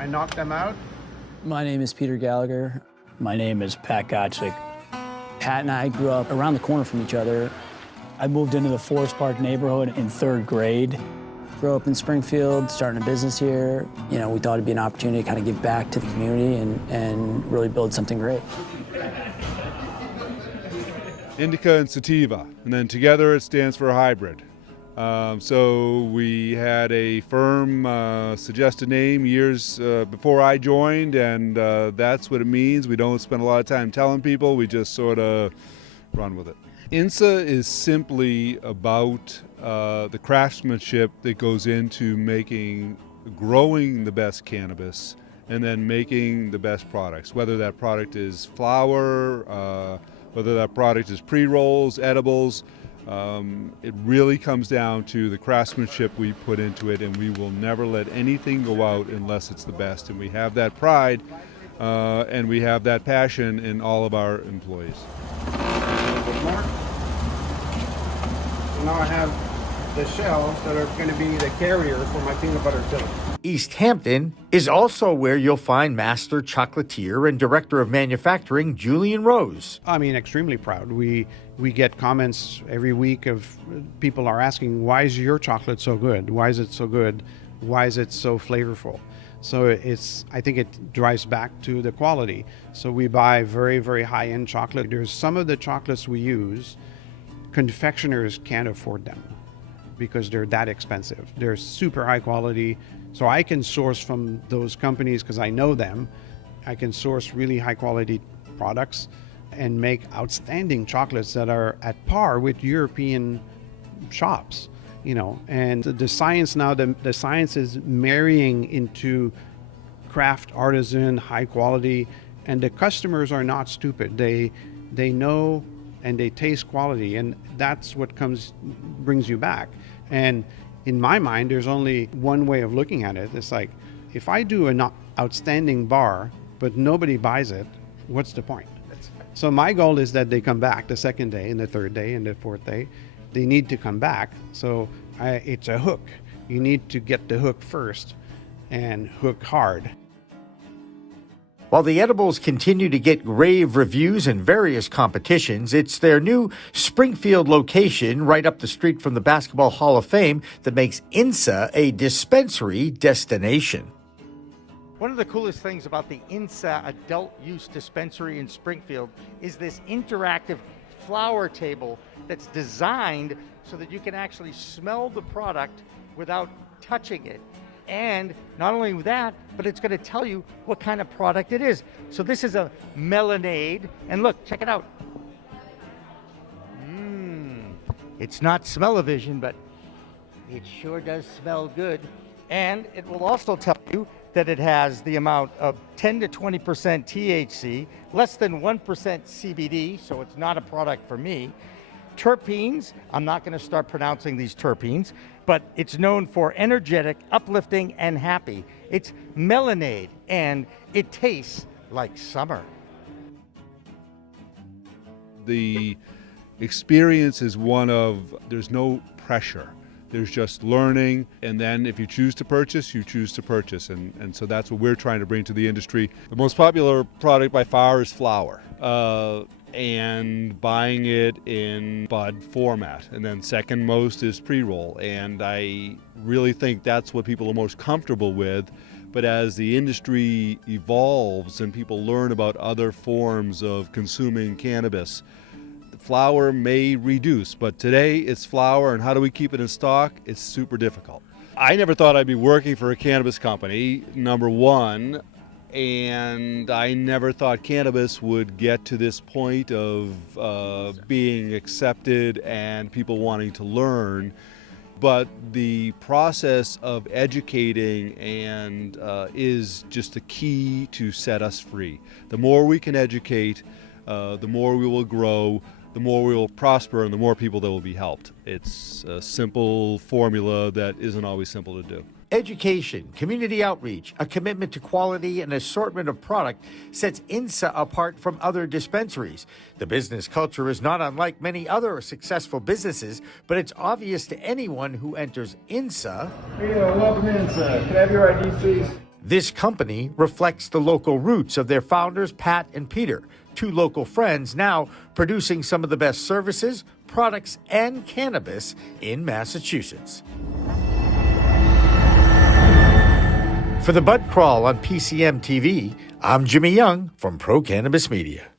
I knocked them out. My name is Peter Gallagher. My name is Pat Gotchick. Pat and I grew up around the corner from each other. I moved into the Forest Park neighborhood in 3rd grade. Grew up in Springfield, starting a business here. You know, we thought it'd be an opportunity to kind of give back to the community and really build something great. Indica and sativa, and then together it stands for a hybrid. So we had a firm suggested name years before I joined, and that's what it means. We don't spend a lot of time telling people, we just sort of run with it. Insa is simply about the craftsmanship that goes into growing the best cannabis and then making the best products, whether that product is flower, whether that product is pre-rolls, edibles. It really comes down to the craftsmanship we put into it, and we will never let anything go out unless it's the best. And we have that pride and we have that passion in all of our employees. So now I have the shells that are going to be the carrier for my peanut butter filling. Easthampton is also where you'll find master chocolatier and director of manufacturing Julian Rose. I mean, extremely proud. We get comments every week of people are asking, why is your chocolate so good? Why is it so good? Why is it so flavorful? So I think it drives back to the quality. So we buy very, very high-end chocolate. There's some of the chocolates we use, confectioners can't afford them because they're that expensive. They're super high quality. So I can source from those companies because I know them. I can source really high quality products and make outstanding chocolates that are at par with European shops, you know. And the science now, the science is marrying into craft, artisan, high quality, and the customers are not stupid. They know and they taste quality, and that's what brings you back. And in my mind, there's only one way of looking at it. It's like, if I do an outstanding bar, but nobody buys it, what's the point? So my goal is that they come back the second day and the third day and the fourth day. They need to come back. So it's a hook. You need to get the hook first and hook hard. While the edibles continue to get rave reviews in various competitions, it's their new Springfield location right up the street from the Basketball Hall of Fame that makes Insa a dispensary destination. One of the coolest things about the Insa adult use dispensary in Springfield is this interactive flower table that's designed so that you can actually smell the product without touching it. And not only that, but it's going to tell you what kind of product it is. So this is a melonade, and look, check it out. It's not smell-o-vision, but it sure does smell good. And it will also tell you that it has the amount of 10 to 20% THC, less than 1% CBD, so it's not a product for me. Terpenes, I'm not going to start pronouncing these terpenes, but it's known for energetic, uplifting, and happy. It's melonade, and it tastes like summer. The experience is one of, there's no pressure. There's just learning, and then if you choose to purchase, you choose to purchase. And so that's what we're trying to bring to the industry. The most popular product by far is flower. And buying it in bud format. And then second most is pre-roll. And I really think that's what people are most comfortable with. But as the industry evolves and people learn about other forms of consuming cannabis, the flower may reduce. But today it's flower, and how do we keep it in stock? It's super difficult. I never thought I'd be working for a cannabis company, number one. And I never thought cannabis would get to this point of being accepted and people wanting to learn. But the process of educating is just the key to set us free. The more we can educate, the more we will grow, the more we will prosper, and the more people that will be helped. It's a simple formula that isn't always simple to do. Education, community outreach, a commitment to quality and assortment of product sets Insa apart from other dispensaries. The business culture is not unlike many other successful businesses, but it's obvious to anyone who enters Insa. Hey there, welcome to Insa. Can I have your ID, please? This company reflects the local roots of their founders, Pat and Peter, two local friends now producing some of the best services, products, and cannabis in Massachusetts. For the Bud Crawl on PCM TV, I'm Jimmy Young from Pro Cannabis Media.